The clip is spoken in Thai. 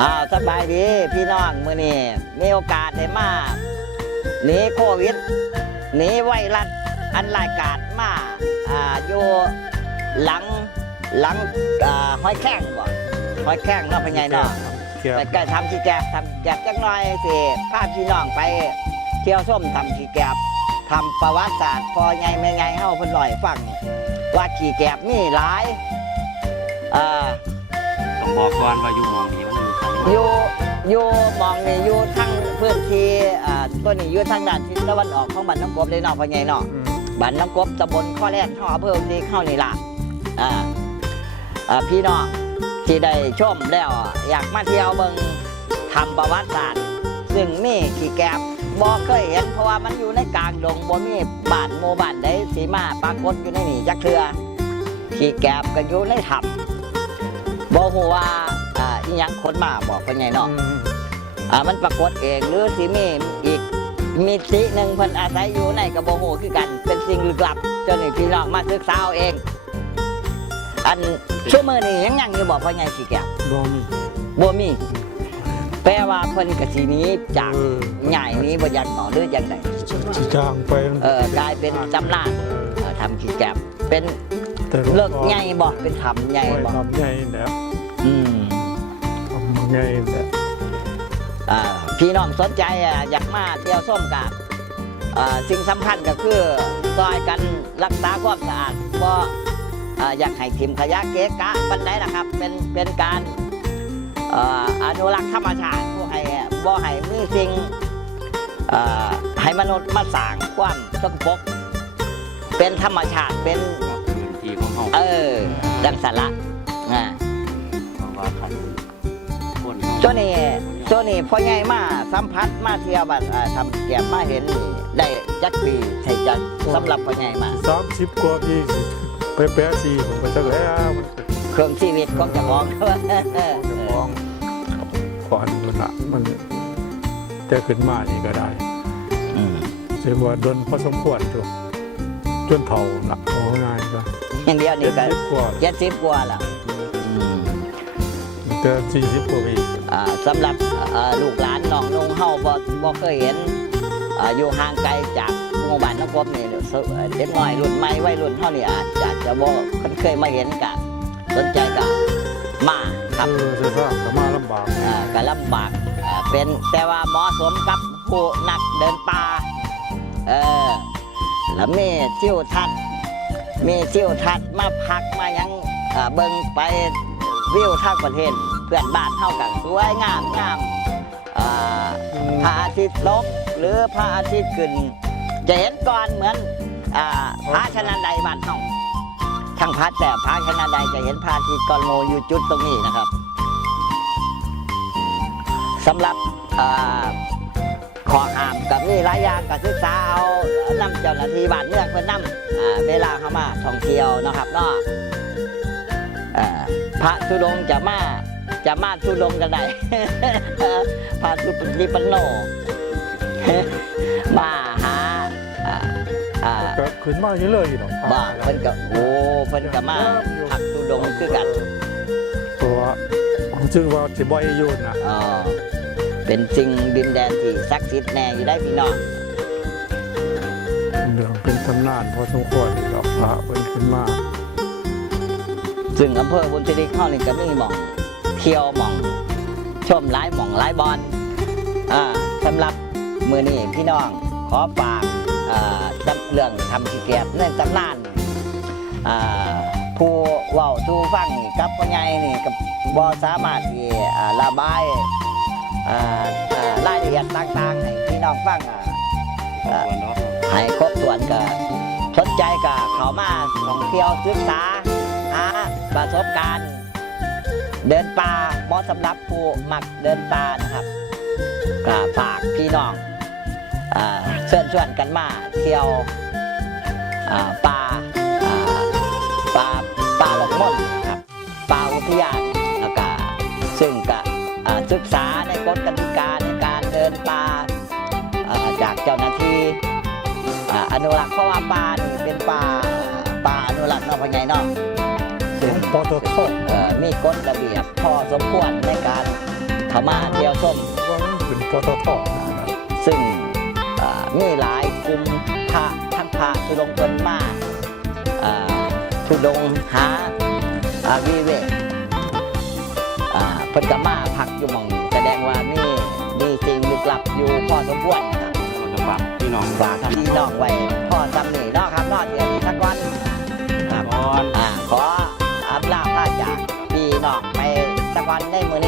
อ้าวสบายดีพี่น้องมื้อนี้มีโอกาสได้มาหนีโควิดหนีไวรัสอันรายกาจมาอ่าอยู่หลังหลังอ่าห้อยแข้งบ่ห้อยแข้งเนาะเป็นไงเนาะเกียไปใกล้ทำขี้แกบทำแกบจักหน่อยสิพาพี่น้องไปเที่ยวส้มทำขี้แกบทำประวัติศาสตร์พอไงไม่ไงเฮาเพิ่นลอยฟังว่าขี้แกบมีหลายอ่าต้องบอกก่อนว่าอยู่หมองนี้มัน อยู่ไสอยู่อยู่หมองนี่อยู่ทางพื้นที่อ่าตัวนี้อยู่ทางด้านทิศตะวันออกของบ้านน้ำกบเลยเนาะพ่อใหญ่เนาะอืมบ้านน้ำกบตำบลข้อแรกข้ออำเภอที่เข้านี่ล่ะอ่าอ่าพี่น้องที่ได้ชมแล้วอยากมาเที่ยวเบิ่งทำประวัติศาสตร์ซึ่งมีขี้แกบบ่เคยเห็นเพราะว่ามันอยู่ในกลางดงบ่มีบ้านหมู่บ้านใดสีมาปรากฏอยู่ในนี่จักเทือขี้แกบก็อยู่ในถ้ำบ่ฮู้ว่าอ่าอีหยังคนมาบอกพ่อใหญ่เนาะอืมอ่ามันปรากฏเองหรือสิมีอีกมีสิหนึ่งเพิ่นอาศัยอยู่ในกระโบโหคือกัน เป็นสิ่งลึกลับเจ้านี่พี่น้องมาศึกษาเอาเอง อันชั่วมือนี่ยังยังอยู่บอกพ่อใหญ่ขี้แก้วบ่มีบ่มีแปลว่าเพิ่นกะสิหนี้จากเออใหญ่นี้บ่อยากต่อหรือจังไดสิจ้างไปมันเออกลายเป็นตำนานเอ่อทำขี้แก้วเป็นแต่เลิกใหญ่บ่เป็นทำใหญ่ไว้บ่ทำใหญ่แหล้วอืมทำ ใหญ่แหล้วอ่าพี่น้องสนใจอะอยากมาเที่ยวส้มกับอ่าสิ่งสำคัญก็คือซอยกันรักษาความสะอาดเพราะอ่าอยากให้ทิมขยะเกะกะปันไดนะครับ เป็นเป็นการอ่าอนุรักษ์ธรรมชาติผู้ให้บ่ให้มีสิ่งอ่าให้มนุษย์มาสร้างความสกปรกเป็นธรรมชาติเป็นกับพื้นที่ของเฮาเออดังสาระอ่าเพราะว่าคันคน ตัวนี้ตัวนี้พ่อใหญ่มาสัมผัสมาเที่ยวบัดอ่าทำเก็บมาเห็นนี่ได้จักปีใช่จะสำหรับพ่อใหญ่มา สามสิบกว่าปีสิไปแปะสีผมก็จะแล้วมันเป็นเครื่องชีวิตของเจ้าของของเจะมองก่อนมันละมันจะขึ้นมานี่ก็ได้อืมเสียว่าดนพอสมควรจนจนเท่าละโอ้ง่ายก็อย่างเดียวเจ็นี่ดก็สิบกว่าเจ็ดสิบกว่าแล้วอืม แต่สี่สิบกว่าปีอ่าสำหรับอ่าลูกหลานน้องนุ่งเฮาบ่บ่เคยเห็นอ่าอยู่ห่างไกลจากหมู่บ้านน้องกบนี่เดี๋ยวเอ่อเด็กน้อยรุ่นใหม่วัยรุ่นเฮานี่อาจจะจะบ่เคยมาเห็นกะสนใจกะมาครับเออจะสร้างก็มาลำบากอ่าก็ลำบากอ่าเป็นแต่ว่าเหมาะสมกับผู้นักเดินป่าเออแล้วมีทิวทัศน์มีทิวทัศน์มาพักมาหยังอ่าเบิ่งไป วิวทางประเทศเพื่อนบ้านเท่ากันสวยงามงามอ่าพระอาทิตย์ตกหรือพระอาทิตย์ขึ้น จะเห็นก่อนเหมือนอ่าพระชนันใดบ้านเฮาทางพัดแต่พระชนันใดจะเห็นพระอาทิตย์ก่อนโมอยู่จุดตรงนี้นะครับสำหรับอ่าขอห้ามกับมีหลายอย่างกับศึกษาเอานำเจ้าหน้าที่บ้านเมืองเพื่อนนำอ่าเวลาเข้ามาท่องเที่ยวเนาะครับเนาะอ่า พระธุดงค์จะมาจะมาธุดงค์กันได้พระสุปฏิปันโนมาหาอ่าอ่าก็ขึ้นมาเยอะเลยเนาะบ้าเพิ่นก็โอ้เพิ่นก็มาพักธุดงค์คือกัน ตัวผมชื่อว่าสิบอยอยูนนะอ๋อเป็นสิ่งดินแดนที่ศักดิ์สิทธิ์แน่อยู่ได้พี่น้องเรื่องเป็นตำนานพอสมควรดอกพระเป็นขึ้นมา ซึ่งอำเภอบุญทลีเข้านี่ก็มีหม่อง เที่ยวหม่อง ชมหลายหม่องหลายบอลอ่าสำหรับมือนี้พี่น้องขอฝากาจำเรื่องทำขี้เกียจในตำนานอ่าผู้เว้าทูฟังนี่กับพ่อใหญ่นี่กับบอสามารถที่อ่าระบายรายละเอียดต่างๆให้พี่น้องฟังให้ครบถ้วนก็สนใจก็เขามาท่องเที่ยวศึกษาหา ประสบการณ์ เดินป่าเหมาะสำหรับผู้มักเดินป่านะครับก็ฝากพี่น้องอเชิญชวนกันมาเที่ยวป่าป่าป่าหลงมนนะครับป่าอุทยานแล้วก็ซึ่งก็ศึกษาในกฎกติกาในการเดินป่าจากเจ้าหน้าที่อนุรักษ์เพราะว่าป่านี่เป็นป่าป่าอนุรักษ์นาะพ่อใหญ่เนาะซึ่ง ปตทเอ่อมีกฎระเบียบพอสมควรในการเขามาเที่ยวชม ว่ามันเป็นปตทนะครับซึ่งอ่ามีหลายกลุ่มพระทั้งพระทุดงค์เพิ่นมาอ่าทุดงค์หาอ่าวิเวกอ่าเพิ่นก็มาพักอยู่หมองนี้แสดงว่ามีมีสิ่งลึกลับอยู่พอสมควรนะครับเราจะฝากพี่น้องฝากพี่น้องไว้พ่อซ้ำนี่เนาะครับเนอดเดือนนี้สักวัน ครับ ก่อน อ่าขอ วันได้เหมือน